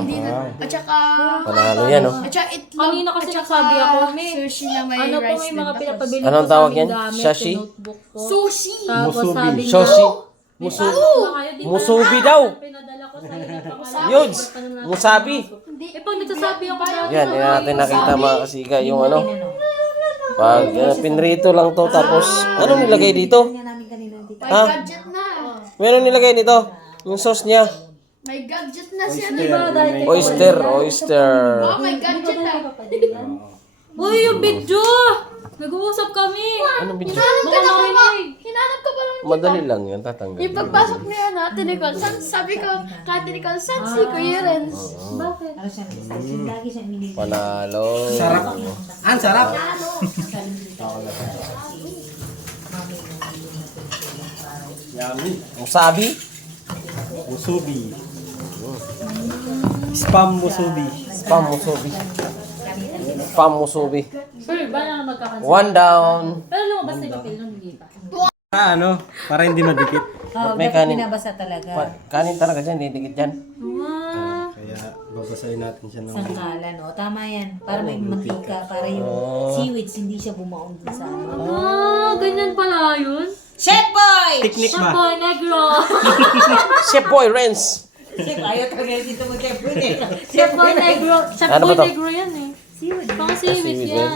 hindi na. At saka... Panalo yan, no? At saka itlog. Kanina kasi at saka nagsabi ako, may sushi na may ano po, rice may din mga tapos. pinapabili Anong ko sa tawag aming yan? gamit Shashi? sa notebook ko. Sushi! Tapos sabi niya, Shoshi. Musubi. Musubi daw. Pinadala ko sa iyo. Yuds. Musabi. Eh pag nagsasabi ako dati. Yan, yan natin nakita mga kasiga yung ano. Pag pinrito lang to tapos, anong nilagay dito? May Ha? gadget na. Meron nilagay nito? Yung sauce niya. May gadget na siya. Diba dahil Oyster, oyster. Oh, may gadget na. Uy, yung video! Nag-uusap kami! Anong video? Baka marinig! Hinanap ko pa lang. Madali lang yan, tatanggal. Yung pagpasok niya na, Ate Nicole, sabi ko, Ate Nicole, saan si Kuya Renz? Bakit? Panalo. Sarap. Ang sarap. Yummy. Ang sabi? Musubi. Spam musubi. Spam musubi. Spam musubi. Sir, ba na magkakansel? One down. Pero lumabas na yung papel nung hindi pa. Ano? Para hindi madikit. May kanin. Binabasa talaga. Kanin talaga dyan, didikit dyan. Ah, Kaya babasahin natin siya ng... Sangkalan, o. Tama yan. Para may mantika, para yung seaweeds hindi siya bumaon dun sa ano. ganyan pala yun. Chef Boy! Technique ba? Chapo, negro! Chef Boy Renz. Chef, ayaw talaga dito mo Chef Boy eh. Chapo, negro. Chapo, Ano ba to? negro yan eh. Seaweed. Pang seaweed Seaweed yan.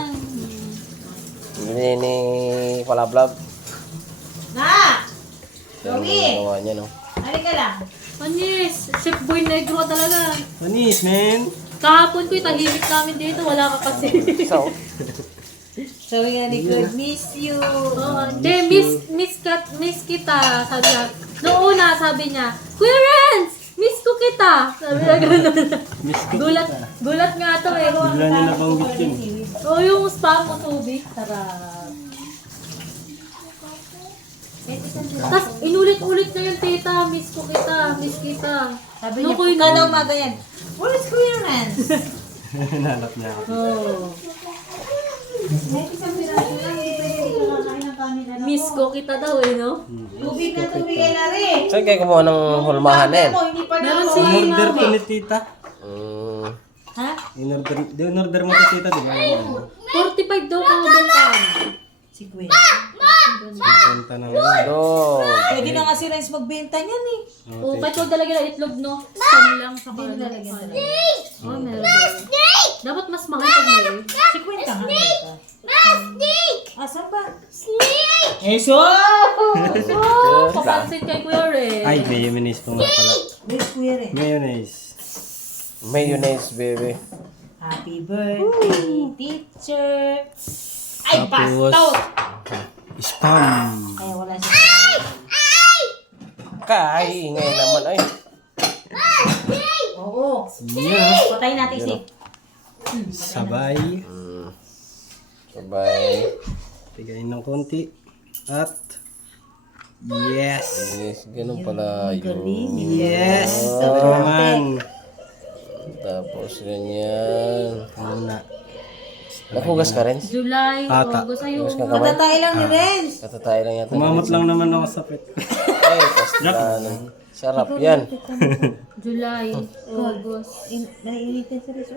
Hindi ni Palablab. Na! Yung Joey! gawa niya, no? Halika lang. Panis, Chef Boy Negro talaga. Panis, man. Kahapon ko tahimik namin dito, wala ka kasi. So, Sabi nga ni Good, miss you. Hindi, miss kita. Sabi niya. Noong una, sabi niya, Kuya Renz, miss ko kita. Sabi niya gano'n. Gulat nga to eh. Bigla niya nabanggit yun. Oo, yung spam mo tubig. Sarap. Tapos, inulit-ulit na yung tita, miss ko kita, miss kita. Sabi niya, Kuya kada umaga yan. Where is Kuya Rans? Hinalap niya ako. Oh. Miss ko kita daw eh, no? Tubig na tubig kay Larry. saan kayo kumuha ng hulmahan na yan? Hindi pa Meron na. si In-order to mama. ni tita. Ha? In-order mo to tita, di ba? 45 daw kang bentahan. Si Gwen. Kanta na lang. Ano? Pwede na nga si Rans magbenta niyan eh. O, kahit huwag talaga ng itlog, no? Spam lang sa kanila. Oh, meron din. Dapat mas mahal pag may egg. Si Gwen ka nga. Asan ba? Oh, papansin kay Kuya Ray. Ay, mayonnaise po nga pala. Where's Kuya Rans? Mayonnaise. Mayonnaise, baby. Happy birthday, teacher. Ay, Tapos, bastos! spam. Kaya wala siya. Kaingay naman, ay. Oo. Yeah. Patayin natin si. Sabay. Sabay. Tigayin ng konti. At, yes. Yes, ganun pala yun. Yes. Ito naman. Tapos ganyan. Muna. Nakugas ka rin? July, Ata. August, ayun. Nakugas ka kamay? Matatay lang ni Rens. Katatay lang yata. Kumamot lang naman ako sa pet. Ay, kastanan. Sarap yan. July, August. Naiinitin si Rens.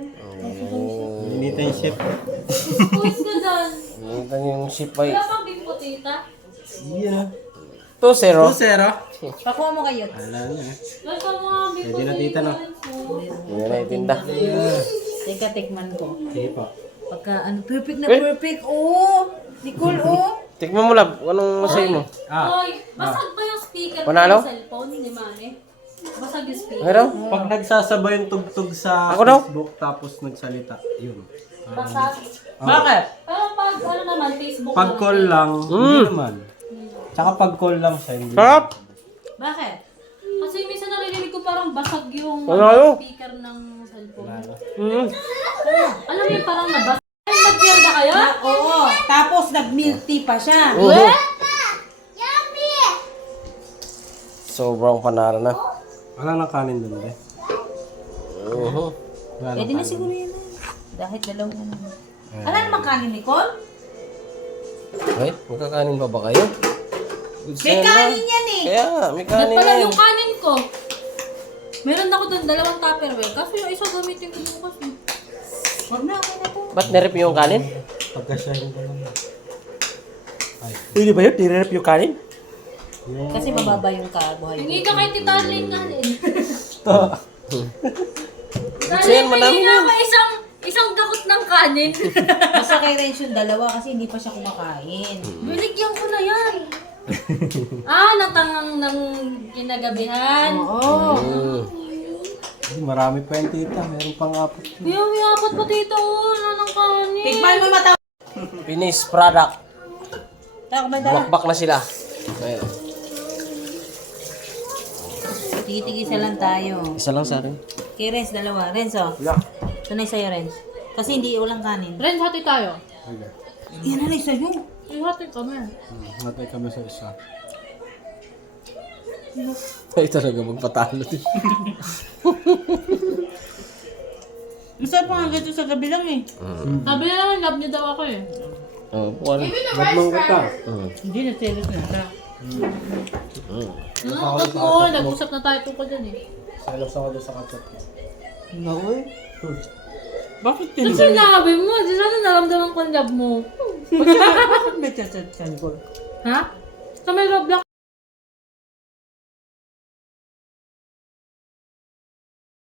Inita yung chef. Quiz ka dyan. Initan yung sipay. Wala pang bimbo, tita. Yeah. 2-0. 2-0. Pakuha mo kayo. Wala na. Wala pang mga bimbo, Pwede na tita, no? Hindi na itinda. Teka, tikman ko. Sige po. Pagka, ano, perfect na perfect. Oo. Nicole, oo. Tikman mo lang. Anong masay mo? Oy, basag ba yung speaker Panalo? ng cellphone ni Mane? Basag yung speaker. Meron? Pag nagsasabay yung tugtog sa Ako daw? Facebook tapos nagsalita, yun. Basag. Bakit? Pero pag ano naman, Facebook Pag naman. call lang, hindi naman. Tsaka pag call lang siya, hindi. Sarap! Bakit? Kasi minsan narinig ko parang basag yung Panalo? speaker ng cellphone. Mm. Alam mo yung parang nabasag. Ay, nag-share ba kayo? Oo. Tapos nag-milk tea pa siya. Sobrang panalo na. Wala nang kanin dun, be. Wala nang Pwede na kanin. siguro yan. Dahil dalawa na naman. Ano naman kanin, Nicole? Ay, magkakanin pa ba kayo? Good May sign na. kanin yan eh. Kaya nga, may kanin Pala na yung kanin ko. Meron ako doon 2 Tupperware. Kaso yung isa gamitin ko bukas. Huwag na, okay na to. Ba't nirep yung kanin? Pagkasyahin ko lang. Pwede ba yun? Nirep yung kanin? Kasi mababa yung Hingi carbohydrate. ka kay Tita Arlene nga din. Yan, madami na ako isang dakot ng kanin. Basta kay Renz yung 2 kasi hindi pa siya kumakain. Binigyan ko na yan. Natangang ng kinagabihan. Oo. Marami pa yung tita. Meron pang 4. May 4 pa tito. Ng kanin. Tikman mo mata. Finished product. Tako ba dala? Bakbak na sila. Ayan. Tigisa lang tayo. Isa lang sa akin. Kay Renz, 2. Renz, oh. Tunay sa'yo, Renz. Kasi hindi ulang kanin. Ren, hati tayo. Yan na sa'yo. Hati kami. Matay kami sa isa. Ay, talaga magpatalo din. Masarap nga ganito sa gabi lang eh. Sabi na naman, love niyo daw ako eh. Oh, buwan. Nagmang kita. Hindi na selos na. Ba't mo? Nag-usap na tayo tungkol dyan eh. Salos ako doon sa kapat ko. Naku eh. Bakit Ano sinabi mo? Di sana naramdaman ko ang love mo. Bakit may chat-chat ko? Ha? Sa may Roblox